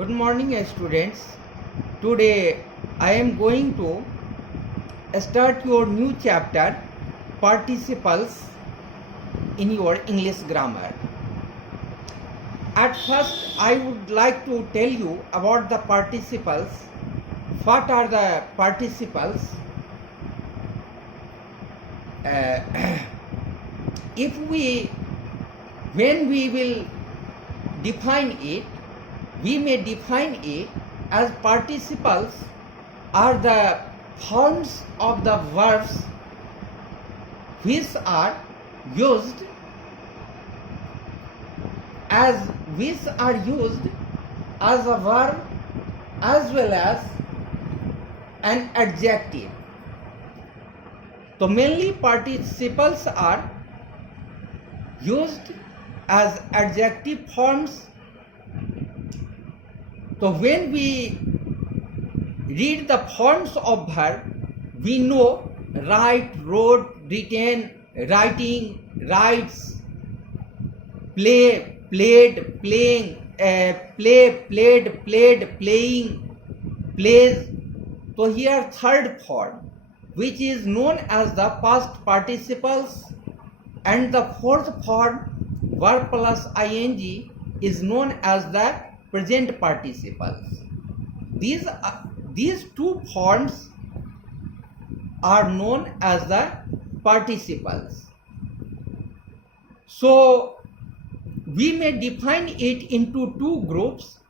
Good morning, students. Today I am going to start your new chapter, participles in your English grammar. At first, I would like to tell you about the participles. What are the participles? When we will define it, we may define it as participles are the forms of the verbs which are used as a verb as well as an adjective. So mainly participles are used as adjective forms. So when we read the forms of verb, we know write, wrote, written, writing, writes, play, played, playing, play, played, played, playing, plays. So here third form, which is known as the past participles, and the fourth form, verb plus ing, is known as the present participles. These two forms are known as the participles. So we may define it into two groups,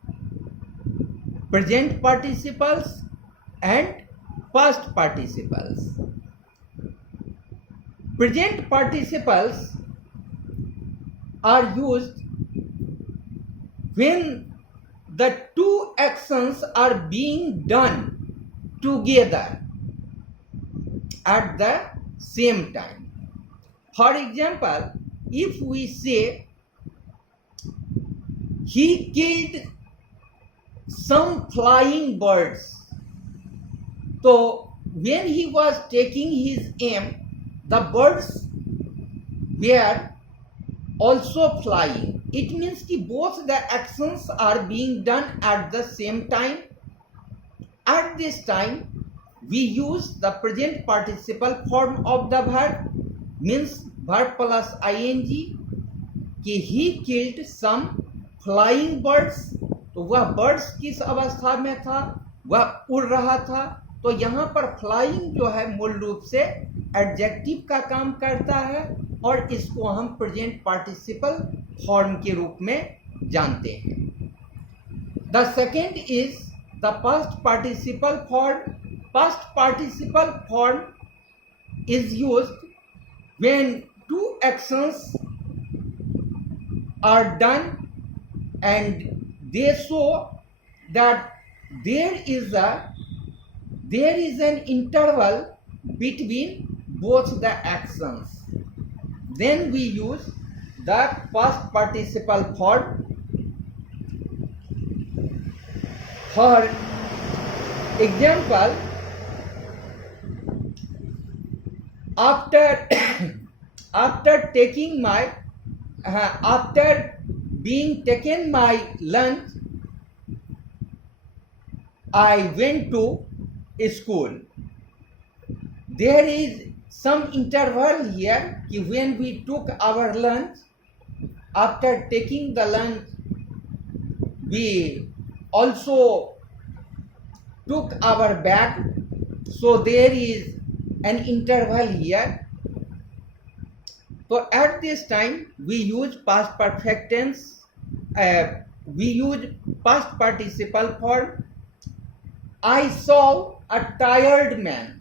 present participles and past participles. Present participles are used when the two actions are being done together at the same time. For example, if we say he killed some flying birds, so when he was taking his aim, the birds were also flying. It means that both the actions are being done at the same time. At this time, we use the present participle form of the verb, means verb plus ing, कि he killed some flying birds. तो वह birds किस अवस्था में था? वह उड़ रहा था. तो यहाँ पर flying जो है मूल रूप से एडजेक्टिव का काम करता है और इसको हम प्रेजेंट पार्टिसिपल फॉर्म के रूप में जानते हैं. The second is the past participle form. Past participle form is used when two actions are done and they show that there is an interval between both the actions. Then we use the past participle form. For example, after being taken my lunch, I went to school. There is some interval here when we took our lunch. After taking the lunch, we also took our bag. So there is an interval here. So at this time we use past perfect tense. We use past participle form. I saw a tired man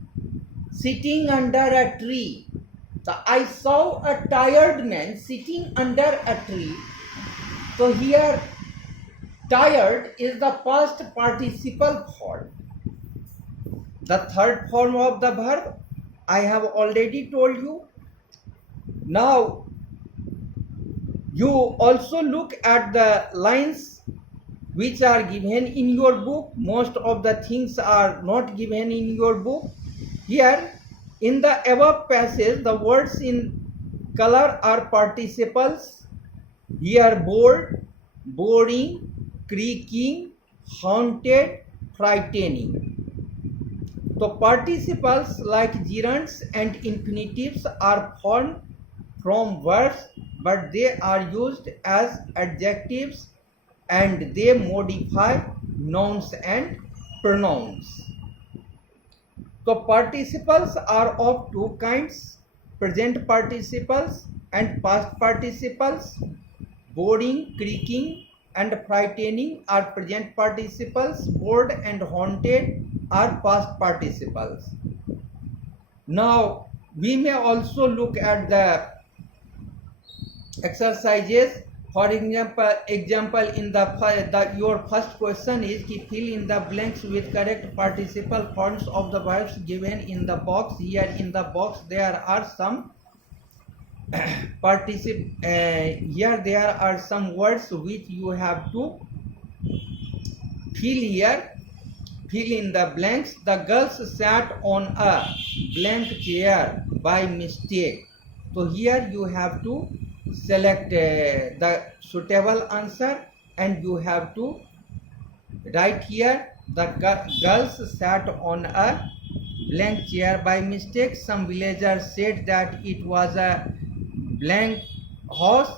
sitting under a tree. So I saw a tired man sitting under a tree. So here tired is the past participle form. The third form of the verb I have already told you. Now you also look at the lines which are given in your book. Most of the things are not given in your book. Here in the above passage, the words in color are participles. Here bored, boring, creaking, haunted, frightening. So participles like gerunds and infinitives are formed from verbs, but they are used as adjectives and they modify nouns and pronouns. So participles are of two kinds, present participles and past participles. Boring, creaking and frightening are present participles. Bored and haunted are past participles. Now we may also look at the exercises. For example, in your first question is to fill in the blanks with correct participle forms of the verbs given in the box. Here in the box there are some here there are some words which you have to fill here. Fill in the blanks. The girls sat on a blank chair by mistake. So here you have to select the suitable answer and you have to write here the girls sat on a blank chair by mistake. Some villagers said that it was a blank horse.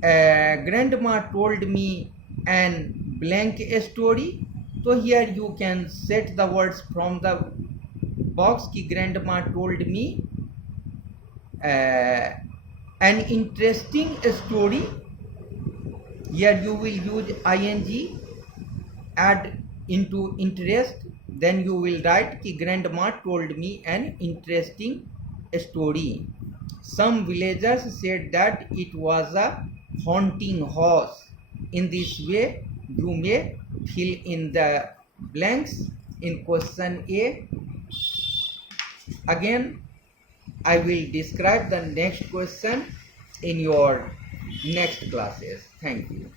Grandma told me an blank story. So here you can set the words from the box ki grandma told me an interesting story. Here you will use ing, add into interest, then you will write ki grandma told me an interesting story. Some villagers said that it was a haunting horse. In this way you may fill in the blanks in question A. Again I will describe the next question in your next classes. Thank you.